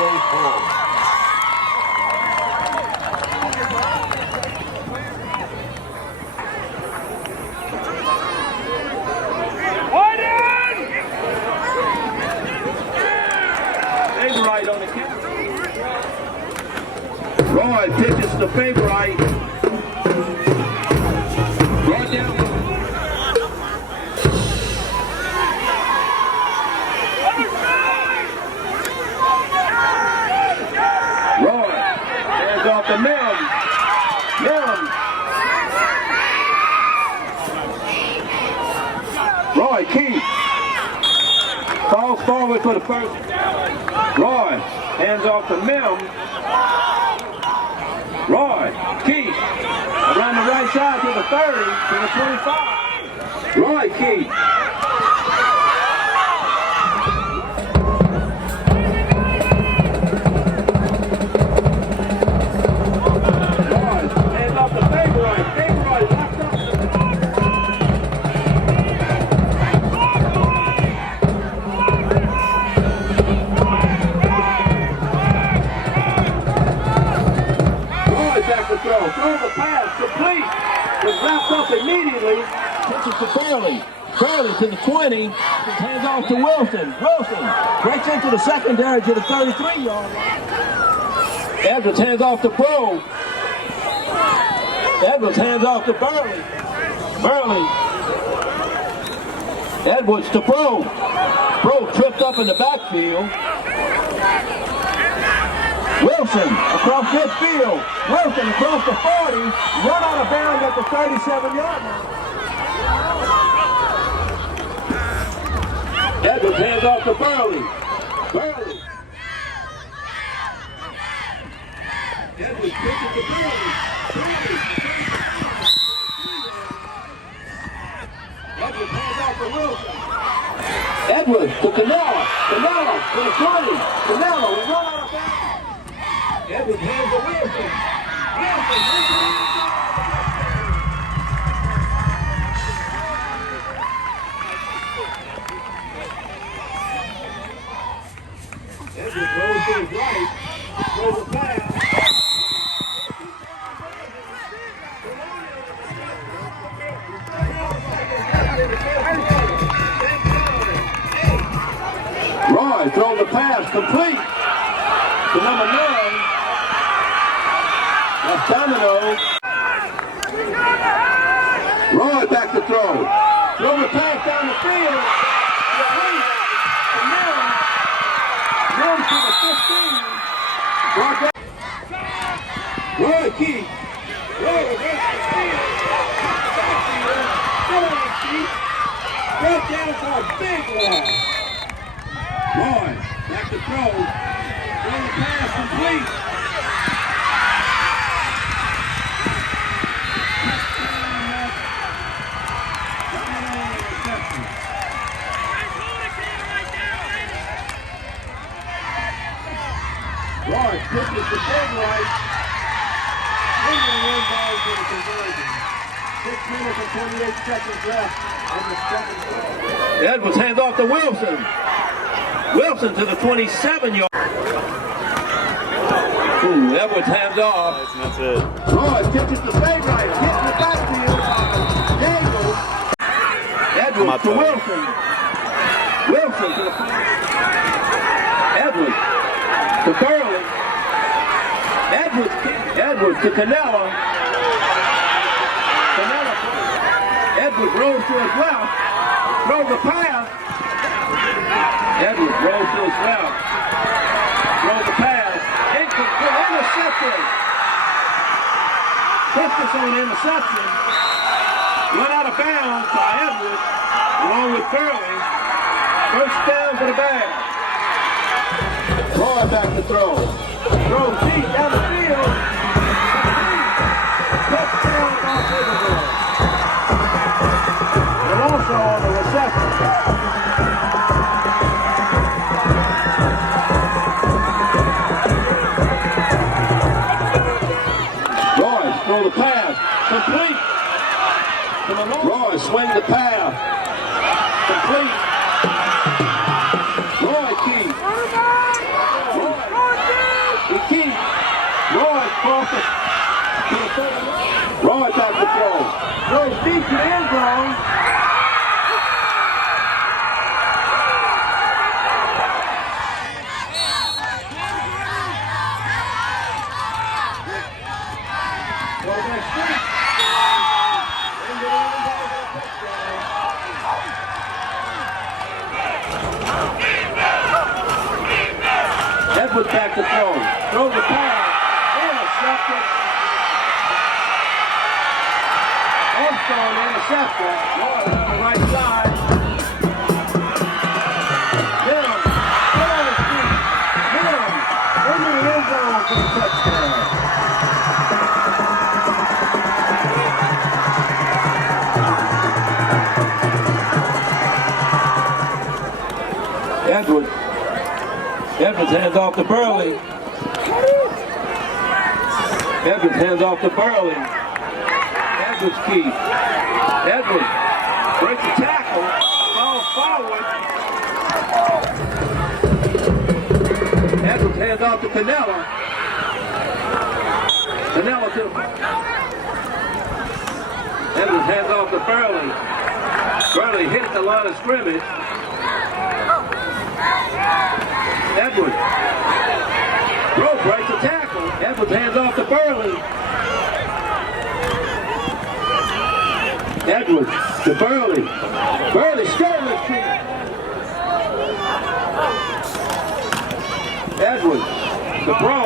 goes home. Favorite on the kick. Roy pitches to Favorite. Brought down. Roy hands off to Mims. Roy Keith falls forward for the first. Roy hands off to Mims. Roy Keith around the right side to the 30 to the 25. Roy Keith. Throw the pass, complete. Was wrapped up immediately. Pitches to Fairley. Fairley to the 20. Hands off to Wilson. Wilson breaks into the secondary to the 33-yard line. Edwards hands off to Bro. Edwards hands off to Burley. Burley. Edwards to Bro. Bro tripped up in the backfield. Wilson across midfield. Wilson across the 40. Run out of bounds at the 37-yard line. Edwards hands off to Burley. Burley. Edwards pitches to Burley. Edwards hands off to Wilson. Edwards to Canella. Canella to the 20. Canella will run out of bounds. Edwards hands to Wilson. Wilson. Edwards rolls to his right. Throws a pass. Roy throws the pass complete to number 9. That's Domino. Roy back to throw. Throw the pass down the field. Mims to the 15. Roy Keith. Roy against the field. Still on his feet. Brought down for a big one. Roy back to throw. Throw the pass complete. Roy pitches to Favorite. England win ball for the conversion. 6 minutes and 28 seconds left in the second quarter. Edwards hands off to Wilson. Wilson to the 27-yard. Edwards hands off. That's it. Roy pitches to Favorite. Hits the backfield. Daniel. Edwards to Wilson. Wilson to the Edwards to Burley. Edwards to Canella. Edwards rolls to his left. Throws the pass. Edwards rolls to his left. Throws the pass. Intercepted. Christensen interception. Run out of bounds by Edwards along with Burley. First down for the Bears. Roy back to throw. Throws deep down the field. Touchdown by Iberville. And also on the reception. Roy throw the pass. Complete. Roy swing the pass. Complete. Roy Keith. Goes deep to the end zone. Edwards back to throw. Throws the pass. Intercepted. Armstrong intercepted. Lloyd on the right side. Middle. Middle. Into the end zone for the touchdown. Edwards hands off to Burley. Edwards hands off to Burley. Edwards keeps. Edwards breaks the tackle. Falls forward. Edwards hands off to Canella. Canella to Edwards hands off to Burley. Burley hits the line of scrimmage. Edwards. Bro breaks the tackle. Edwards hands off to Burley. Edwards to Burley. Burley Sterling kick. Edwards to Bro.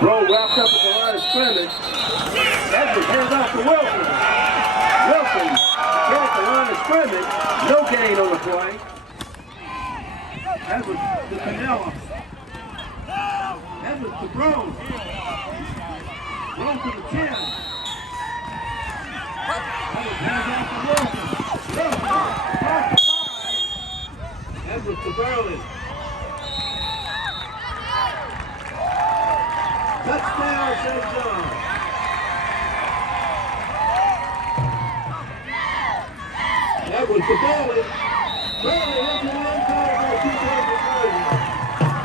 Bro wrapped up at the line of scrimmage. Edwards hands off to Wilson. Wilson gets the line of scrimmage. No gain on the play. Edwards to Canella. Edwards to Rose. Rose to the 10. Edwards hands off to Wilson. Edwards to Burley. Touchdown, St. John. Edwards to Burley. Burley into the end zone for a 2-point conversion.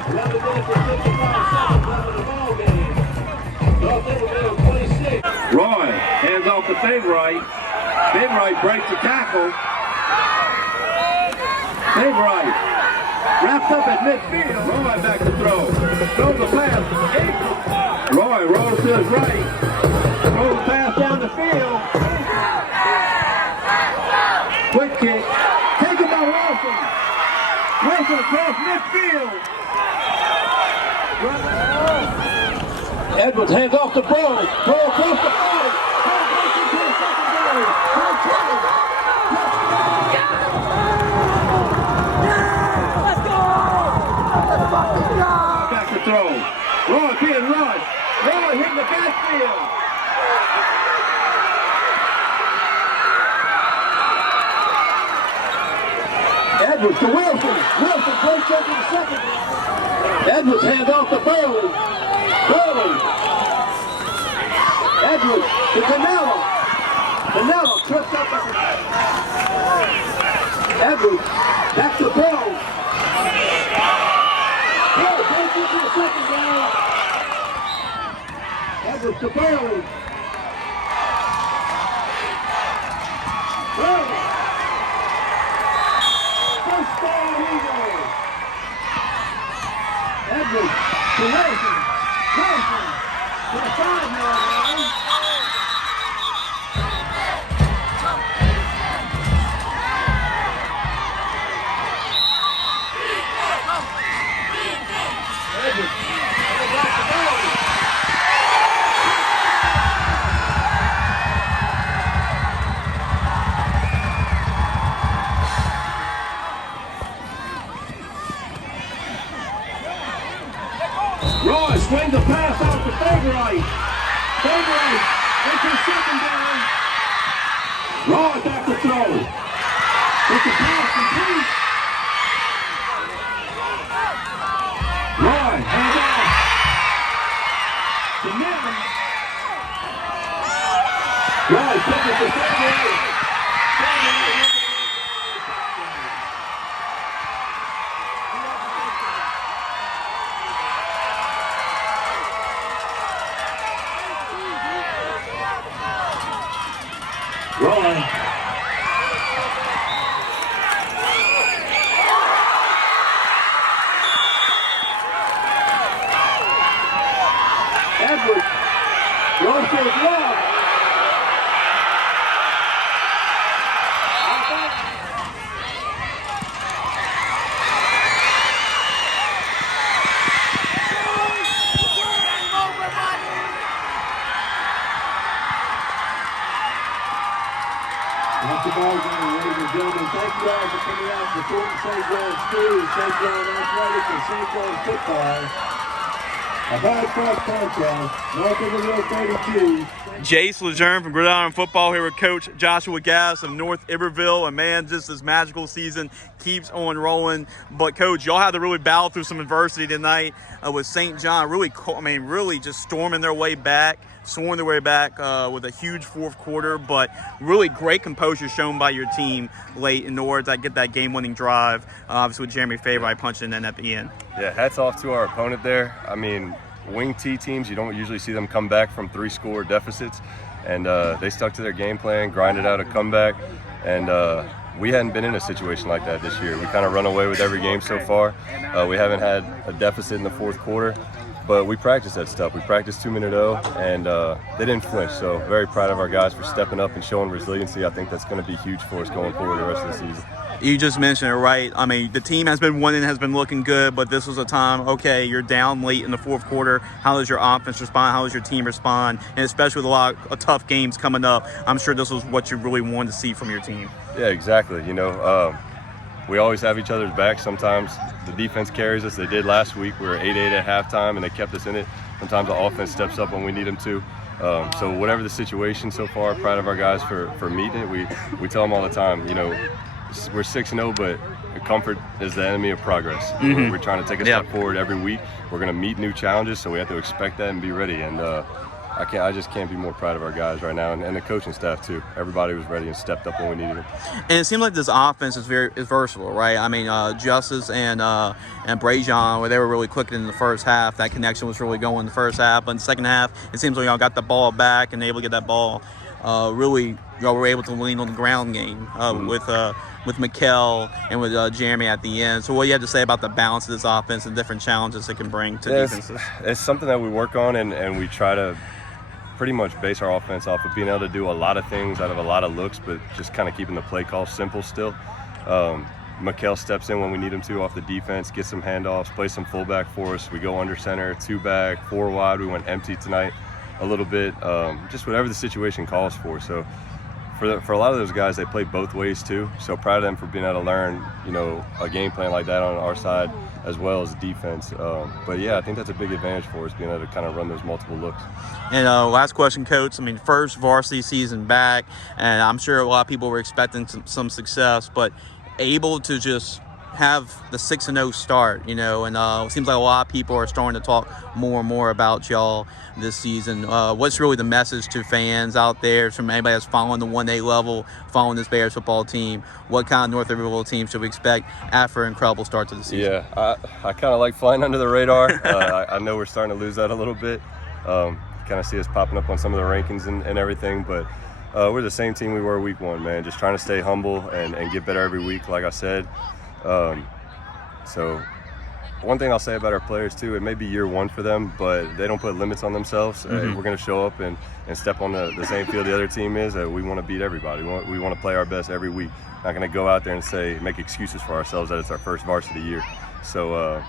11 minutes and 55 seconds left in the ball game. North Iberville 26. Roy hands off to Big Right. Big Right breaks the tackle. Big Right wrapped up at midfield. Roy back to throw. Throws the pass. Roy rolls to his right. Throws the pass down the field. Quick kick. Taken by Wilson. Wilson across midfield. Edwards hands off to Bro. Bro across the field. Bro breaks into the secondary. Let's go! Back to throw. Roy being rushed. Roy hitting the backfield. Edwards to Wilson. Wilson breaks into the second. Edwards hands off to Burley. Burley. Edwards to Canella. Canella trips up. Edwards back to Bro. Bro breaks into the second down. Edwards to Burley. Burley. First down Eagles. Edwards to Wilson. Wilson to the 5-yard line. Edwards. Roy swings the pass off to Favorite. Favorite into the secondary. Roy back to throw. With the pass complete. Roy hands off to Milton. Roy puts it to Favorite. St. John's Schools, St. John Athletics, and St. John's Football. A high cross contest, north of the Route 32. Jace Lejeune from Gridiron Football here with Coach Joshua Gass of North Iberville. And man, just this magical season keeps on rolling. But Coach, y'all had to really battle through some adversity tonight with St. John. Really just storming their way back, soaring their way back with a huge fourth quarter. But really great composure shown by your team late in order to get that game-winning drive. Obviously with Jeremy Favre punching in at the end. Yeah, hats off to our opponent there. I mean, wing T teams, you don't usually see them come back from 3-score deficits, and they stuck to their game plan, grinded out a comeback, and we hadn't been in a situation like that this year. We kind of run away with every game so far. We haven't had a deficit in the fourth quarter, but we practiced that stuff. We practiced 2-minute-0, and they didn't flinch, so very proud of our guys for stepping up and showing resiliency. I think that's going to be huge for us going forward the rest of the season. You just mentioned it, right? I mean, the team has been winning, has been looking good, but this was a time, okay, you're down late in the fourth quarter. How does your offense respond? How does your team respond? And especially with a lot of tough games coming up, I'm sure this was what you really wanted to see from your team. Yeah, exactly. You know, we always have each other's back. Sometimes the defense carries us. They did last week. We were 8-8 at halftime, and they kept us in it. Sometimes the offense steps up when we need them to. So whatever the situation so far, proud of our guys for meeting it. We tell them all the time, you know, we're 6-0, but comfort is the enemy of progress. Mm-hmm. We're trying to take a step forward every week. We're going to meet new challenges, so we have to expect that and be ready. And I just can't be more proud of our guys right now, and the coaching staff too. Everybody was ready and stepped up when we needed it. And it seems like this offense is versatile, right? I mean, Justice and Brajon, where they were really clicking in the first half. That connection was really going in the first half. But in the second half, it seems like y'all got the ball back and able to get that ball. Really, y'all were able to lean on the ground game with Mikkel and with Jeremy at the end. So what do you have to say about the balance of this offense and different challenges it can bring to defenses? It's something that we work on, and we try to pretty much base our offense off of being able to do a lot of things out of a lot of looks, but just kind of keeping the play call simple still. Mikkel steps in when we need him to off the defense, get some handoffs, play some fullback for us. We go under center, 2-back, 4 wide. We went empty tonight a little bit, just whatever the situation calls for. So for a lot of those guys, they play both ways too. So proud of them for being able to learn, you know, a game plan like that on our side as well as defense. But yeah, I think that's a big advantage for us, being able to kind of run those multiple looks. And last question, Coach. I mean, first varsity season back, and I'm sure a lot of people were expecting some success, but able to just have the 6-0 start, you know, and it seems like a lot of people are starting to talk more and more about y'all this season. What's really the message to fans out there, from anybody that's following the 1A level, following this Bears football team? What kind of North Iberville team should we expect after an incredible start to the season? Yeah, I kind of like flying under the radar. I know we're starting to lose that a little bit. Kind of see us popping up on some of the rankings and everything, but we're the same team we were week 1, man. Just trying to stay humble and get better every week, like I said. So one thing I'll say about our players too, it may be year 1 for them, but they don't put limits on themselves. Mm-hmm. We're going to show up and step on the same field the other team is. We want to beat everybody. We want to play our best every week. Not going to go out there and make excuses for ourselves that it's our first varsity year. So,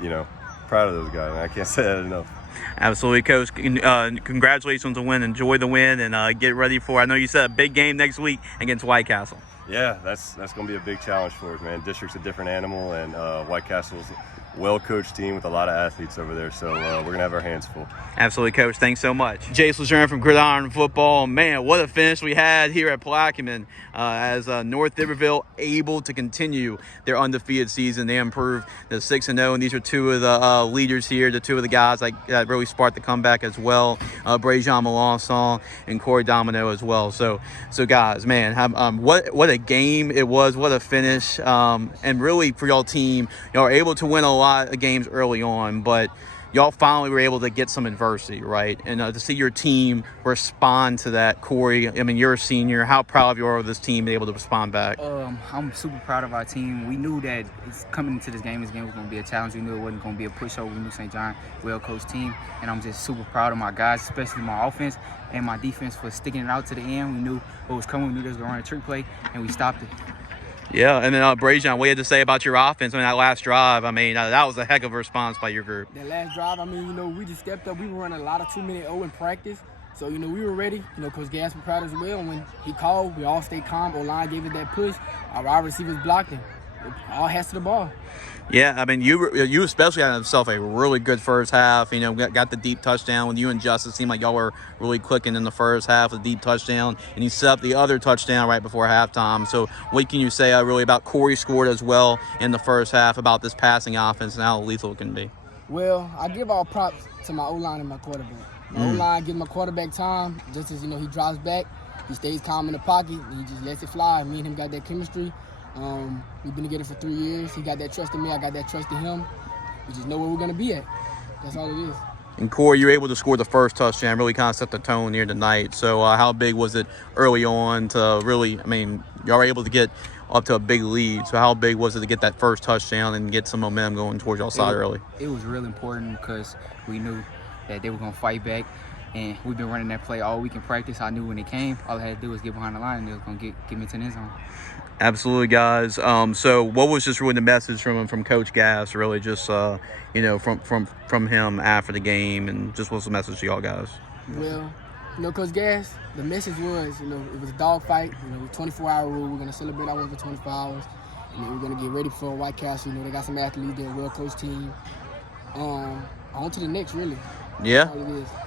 you know, proud of those guys. I can't say that enough. Absolutely, Coach. Congratulations on the win. Enjoy the win and get ready for, I know you said a big game next week against White Castle. Yeah, that's going to be a big challenge for us, man. District's a different animal, and White Castle's a well-coached team with a lot of athletes over there, so we're going to have our hands full. Absolutely, Coach. Thanks so much. Jace Lejeune from Gridiron Football. Man, what a finish we had here at Plaquemine as North Iberville able to continue their undefeated season. They improved to 6-0, and these are two of the leaders here, the two of the guys that really sparked the comeback as well. Brajon Melanson and Corey Domino as well. So guys, man, what a game it was. What a finish. And really for y'all team, y'all were able to win a lot of games early on, but y'all finally were able to get some adversity, right? And to see your team respond to that, Corey, I mean, you're a senior. How proud of you are of this team being able to respond back? I'm super proud of our team. We knew that coming into this game was going to be a challenge. We knew it wasn't going to be a pushover. We knew St. John, well-coached team. And I'm just super proud of my guys, especially my offense and my defense for sticking it out to the end. We knew what was coming. We knew they was going to run a trick play, and we stopped it. Yeah, and then Brajon, what you had to say about your offense? I mean, that last drive, I mean, that was a heck of a response by your group. That last drive, I mean, you know, we just stepped up. We were running a lot of 2-minute-0 in practice. So, you know, we were ready. You know, Coach Gass was proud as well. And when he called, we all stayed calm. O-line gave it that push. Our wide receivers blocked him. all hands to the ball. Yeah, I mean, you especially had yourself a really good first half. You know, got the deep touchdown with you and Justice. Seemed like y'all were really clicking in the first half, a deep touchdown, and you set up the other touchdown right before halftime. So what can you say really about Corey scored as well in the first half, about this passing offense and how lethal it can be? Well, I give all props to my O-line and my quarterback. My O-line gives my quarterback time. Just as, he drops back, he stays calm in the pocket, and he just lets it fly. Me and him got that chemistry. We've been together for 3 years. He got that trust in me. I got that trust in him. We just know where we're going to be at. That's all it is. And Corey, you were able to score the first touchdown, really kind of set the tone here tonight. So how big was it early on to really, I mean, y'all were able to get up to a big lead. So how big was it to get that first touchdown and get some momentum going towards y'all side early? It was real important because we knew that they were going to fight back. And we've been running that play all week in practice. I knew when it came, all I had to do was get behind the line and they was going to get me to the end zone. Absolutely, guys. So what was just really the message from Coach Gass, really just, from him after the game, and just what's the message to y'all guys? Well, Coach Gass, the message was, it was a dog fight. 24-hour rule. We're going to celebrate our win for 24 hours. We're going to get ready for White Castle. They got some athletes. They're a well-coached team. On to the next, really. Yeah,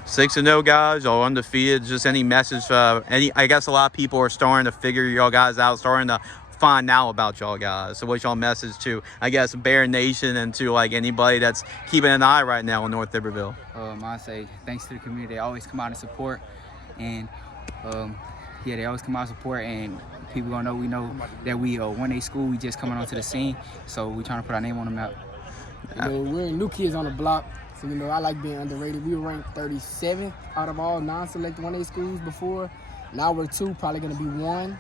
6-0 guys, y'all undefeated. Just any message? I guess a lot of people are starting to figure y'all guys out, starting to find out about y'all guys. So what's y'all message to, I guess, Bear Nation and to anybody that's keeping an eye right now in North Iberville? I say thanks to the community. They always come out and support, and they always come out and support, and people gonna know we know that we 1A school. We just coming onto the scene, so we trying to put our name on the map. We're new kids on the block. So, I like being underrated. We were ranked 37th out of all non-select 1A schools before. Now we're 2, probably going to be 1.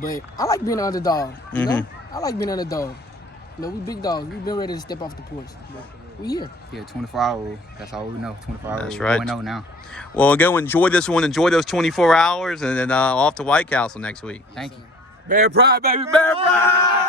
But I like being an underdog, I like being an underdog. We big dogs. We've been ready to step off the porch. We're here. Yeah, 24-hour rule. That's all we know, 24 hours. That's right. We know now. Well, go enjoy this one. Enjoy those 24 hours, and then off to White Castle next week. Thank you. Bear Pride, baby. Bear Pride!